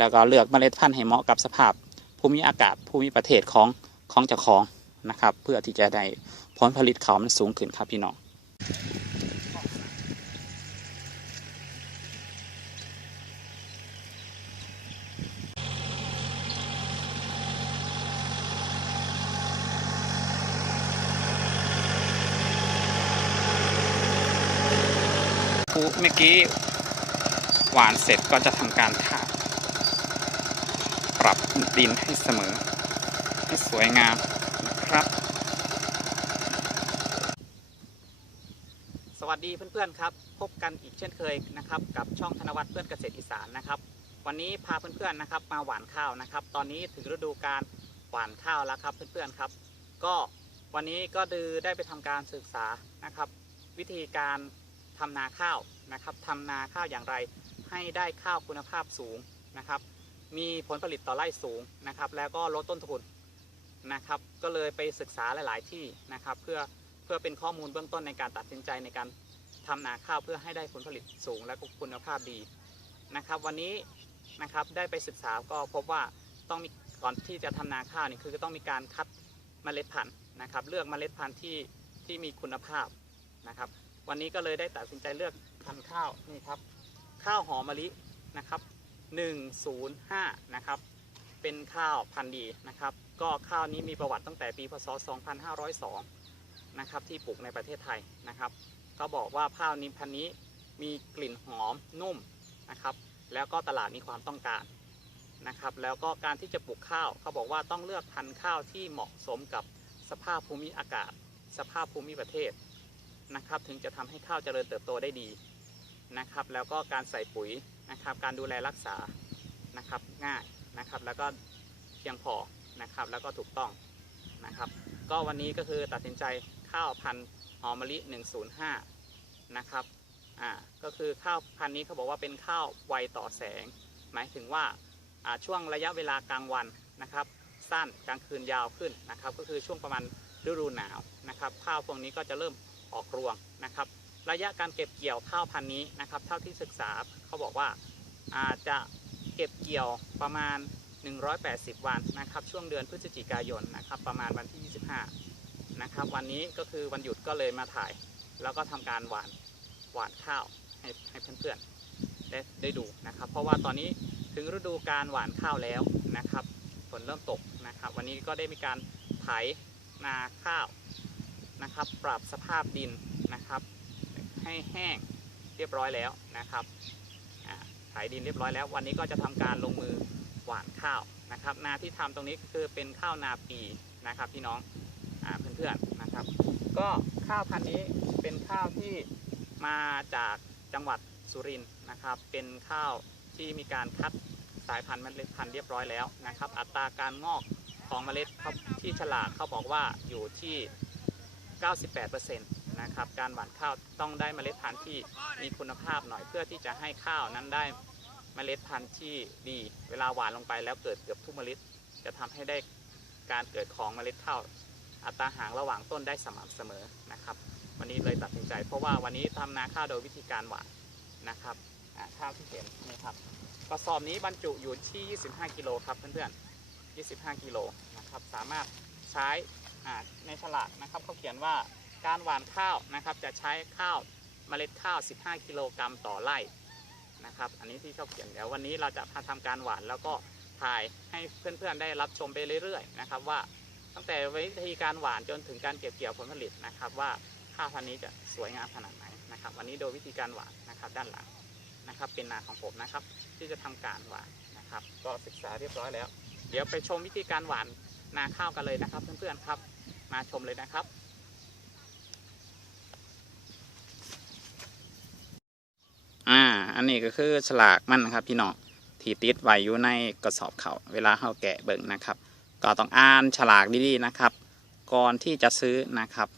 แล้วก็เลือกเมล็ดพันธุ์ให้เหมาะกับสภาพภูมิอากาศภูมิประเทศของของเจ้าของนะครับ เพื่อที่จะได้ผลผลิตเขามันสูงขึ้นครับพี่น้องเมื่อกี้หวานเสร็จก็จะทำการถาก ปรับดินให้เสมอ ให้สวยงามนะครับ สวัสดีเพื่อนๆครับ พบกันอีกเช่นเคยนะครับ กับช่องธนวัฒน์เพื่อนเกษตรอีสานนะครับ วันนี้พาเพื่อนๆนะครับมาหว่านข้าวนะครับ ตอนนี้ถึงฤดูการหว่านข้าวแล้วครับเพื่อนๆครับ ก็วันนี้ก็ดือได้ไปทำการศึกษานะครับ วิธีการทำนาข้าวนะครับทำนาข้าวอย่างไรให้ได้ข้าวคุณภาพสูงนะครับ มีผลผลิตต่อไร่สูงนะครับ แล้วก็ลดต้นทุนนะครับ ก็เลยไปศึกษาหลาย ๆ ที่นะครับ เพื่อเพื่อเป็นข้อมูลเบื้องต้นในการตัดสินใจในการทำนาข้าวเพื่อให้ได้ผลผลิตสูงและก็คุณภาพดีนะครับ วันนี้นะครับได้ไปศึกษาก็พบว่าต้องมีก่อนที่จะทำนาข้าวนี่คือต้องมีการคัดเมล็ดพันธุ์นะครับ เลือกเมล็ดพันธุ์ที่ที่มีคุณภาพนะครับ วันนี้ก็เลยได้ตัดสินใจเลือกพันธุ์ข้าวนี่ครับ ข้าวหอมมะลินะครับ 105 นะครับ เป็นข้าวพันธุ์ดีนะครับ ก็ข้าวนี้มีประวัติตั้งแต่ปีพศ 2502 นะครับที่ปลูกในประเทศไทยนะครับ ก็บอกว่าข้าวนี้พันธุ์นี้มีกลิ่นหอมนุ่มนะครับ แล้วก็ตลาดมีความต้องการนะครับ แล้วก็การที่จะปลูกข้าวเขาบอกว่าต้องเลือกพันธุ์ข้าวที่เหมาะสมกับสภาพภูมิอากาศ สภาพภูมิประเทศนะครับ ถึงจะทำให้ข้าวเจริญเติบโตได้ดี นะครับ แล้วก็การใส่ปุ๋ยนะครับ การดูแลรักษานะครับง่ายนะครับ แล้วก็เพียงพอนะครับ แล้วก็ถูกต้องนะครับ ก็วันนี้ก็คือตัดสินใจข้าวพันธุ์หอมมะลิ 105 นะครับอ่าก็คือข้าวพันธุ์นี้เขาบอกว่าเป็นข้าวไวต่อแสง หมายถึงว่าอ่าช่วงระยะเวลากลางวันนะครับ สั้นกลางคืนยาวขึ้นนะครับ ก็คือช่วงประมาณฤดูหนาวนะครับ ข้าวพวกนี้ก็จะเริ่มออกรวงนะครับ ระยะการเก็บเกี่ยวข้าวพันธุ์นี้นะครับ เท่าที่ศึกษาเขาบอกว่าอาจจะเก็บเกี่ยวประมาณ 180 วันนะครับ ช่วงเดือนพฤศจิกายนนะครับ ประมาณวันที่ 25 นะครับ วันนี้ก็คือวันหยุดก็เลยมาถ่าย แล้วก็ทำการหวานหวานข้าวให้ให้เพื่อนๆได้ได้ดูนะครับ เพราะว่าตอนนี้ถึงฤดูการหวานข้าวแล้วนะครับฝนเริ่มตกนะครับ วันนี้ก็ได้มีการไถนาข้าวนะครับ ปรับสภาพดินนะครับ ให้แห้งเรียบร้อยแล้วนะครับไถดินเรียบร้อยแล้ว วันนี้ก็จะทำการลงมือหว่านข้าวนะครับ นาที่ทำตรงนี้คือเป็นข้าวนาปีนะครับพี่น้องอเพื่อนๆนะครับ ก็ข้าวพันธุ์นี้เป็นข้าวที่มาจากจังหวัดสุรินทร์นะครับ เป็นข้าวที่มีการคัดสายพันธุ์เมล็ดพันธุ์เรียบร้อยแล้วนะครับ อัตราการงอกของเมล็ดที่ฉลากเขาบอกว่าอยู่ที่ 98%นะครับ การหว่านข้าวต้องได้เมล็ดพันธุ์ที่มีคุณภาพหน่อยเพื่อที่จะให้ข้าวนั้นได้เมล็ดพันธุ์ที่ดี เวลาหว่านลงไปแล้วเกิดเกือบทุกเมล็ด จะทำให้ได้การเกิดของเมล็ดข้าวอัตราห่างระหว่างต้นได้สม่ำเสมอนะครับ วันนี้เลยตัดสินใจ เพราะว่าวันนี้ทำนาข้าวโดยวิธีการหว่านนะครับข้าวที่เห็นนี่ครับกระสอบนี้บรรจุอยู่ที่ 25 กิโลครับเพื่อนๆ 25 กิโลนะครับ สามารถใช้ในฉลากนะครับเขาเขียนว่า การหว่านข้าวนะครับจะใช้ข้าวเมล็ดข้าว 15 กิโลกรัมต่อไร่นะครับ อันนี้ที่เขาเขียนเดี๋ยววันนี้เราจะมาทำการหว่านแล้วก็ถ่ายให้เพื่อนๆได้รับชมไปเรื่อยๆนะครับว่าตั้งแต่วิธีการหว่านจนถึงการเก็บเกี่ยวผลผลิตนะครับว่าข้าวพันธุ์นี้จะสวยงามขนาดไหนนะครับ วันนี้โดยวิธีการหว่านนะครับด้านหลังนะครับ เป็นนาของผมนะครับ ที่จะทำการหว่านนะครับ ก็ศึกษาเรียบร้อยแล้ว เดี๋ยวไปชมวิธีการหว่านนาข้าวกันเลยนะครับ เพื่อนๆครับ มาชมเลยนะครับ อันนี้ก็คือฉลากมันนะครับพี่น้องที่ติดไว้อยู่ในกระสอบเขาเวลาเขาแกะเบิ่งนะครับ ก็ต้องอ่านฉลากดีๆนะครับ ก่อนที่จะซื้อนะครับ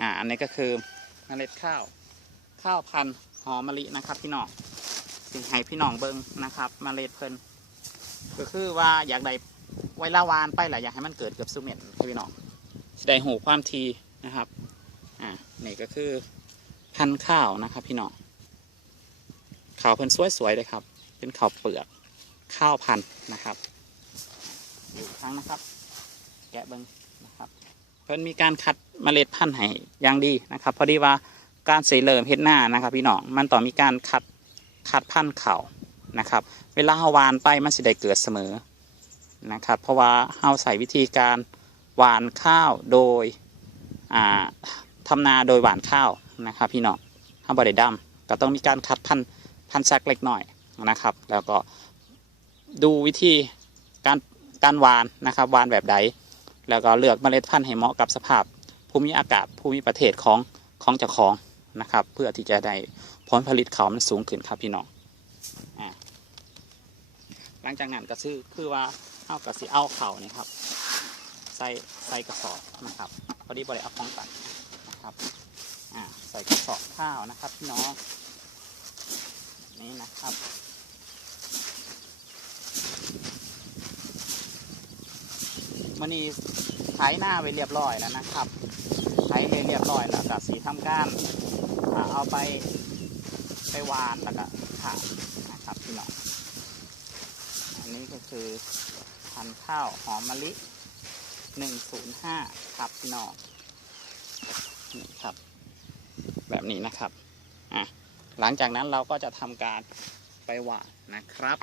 อ่าอันนี้ก็คือเมล็ดข้าว ข้าวพันธุ์หอมมะลินะครับ พี่น้องสิให้พี่น้องเบิ่งนะครับเมล็ดเพิ่นก็คือว่าอยากได้ไว้ละวานไปแหละอยากให้มันเกิดเกือบสุเม็ดให้พี่น้องสิได้หูความทีนะครับอ่านี่ก็คือพันข้าวนะครับ พี่น้อง ขาวเพิ่นสวยๆเลยครับ เป็นขาวเปลือกข้าวพันธุ์นะครับอยู่ครั้งนะครับ แกะเบิ้งนะครับ เพิ่นมีการคัดเมล็ดพันธุ์ให้อย่างดีนะครับ พอดีว่าการเสริมเฮ็ดหน้านะครับ พี่น้องมันต้องมีการคัดคัดพันธุ์เขานะครับ เวลาเฮาหวานไปมันสิได้เกิดเสมอนะครับ เพราะว่าเฮาใส่วิธีการหวานข้าวโดยอ่าทำนาโดยหวานข้าวนะครับ พี่น้องเฮาบ่ได้ดำก็ต้องมีการคัดพันธุ์ พันธุ์สักเล็กหน้อยนะครับ แล้วก็ดูวิธีการการหวานนะครับหวานแบบใด แล้วก็เลือกเมล็ดพันธุ์ให้เหมาะกับสภาพภูมิอากาศภูมิประเทศของของเจ้าของนะครับ เพื่อที่จะได้ผลผลิตเขามันสูงขึ้นครับพี่น้องอหลังจากนั้นก็คือคือว่าเอากระสีเอาเขานี่ครับใส่ใส่กระสอบนะครับพอดีบริเอาของตัดนะครับใส่กระสอบข้าวนะครับพี่น้อง นี่นะครับ มันนี่ไถหน้าไปเรียบร้อยแล้วนะครับไถไปเรียบร้อยแล้วก็สีทำการเอาไปไปวานแล้วก็ผ่านะครับพี่น้องอันนี้ก็คือพันข้าวหอมมะลิ105ครับพี่น้องนี่ครับ แบบนี้นะครับ อะ หลังจากนั้นเราก็จะทำการไปหว่านนะครับ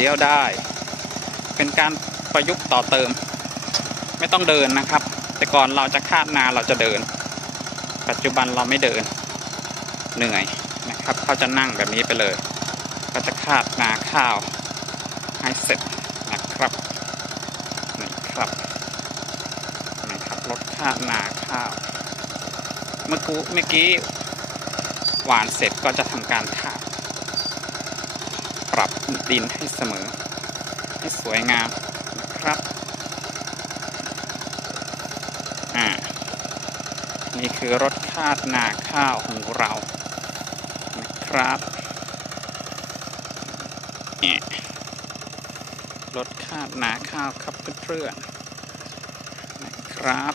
ลี้ยวได้ เป็นการประยุกต์ต่อเติม ไม่ต้องเดินนะครับ แต่ก่อนเราจะคาดนาเราจะเดิน ปัจจุบันเราไม่เดิน เหนื่อยนะครับเขาจะนั่งแบบนี้ไปเลย ก็จะคาดนาข้าวให้เสร็จนะครับนี่ครับนี่ครับรถคาดนาข้าว เมื่อกี้เมื่อกี้หวานเสร็จก็จะทำการคาด รับดินให้เสมอ ให้สวยงามนะครับ อ่า นี่คือรถคาดนาข้าวของเรานะครับนี่รถคาดนาข้าวครับเพื่อนๆนะครับ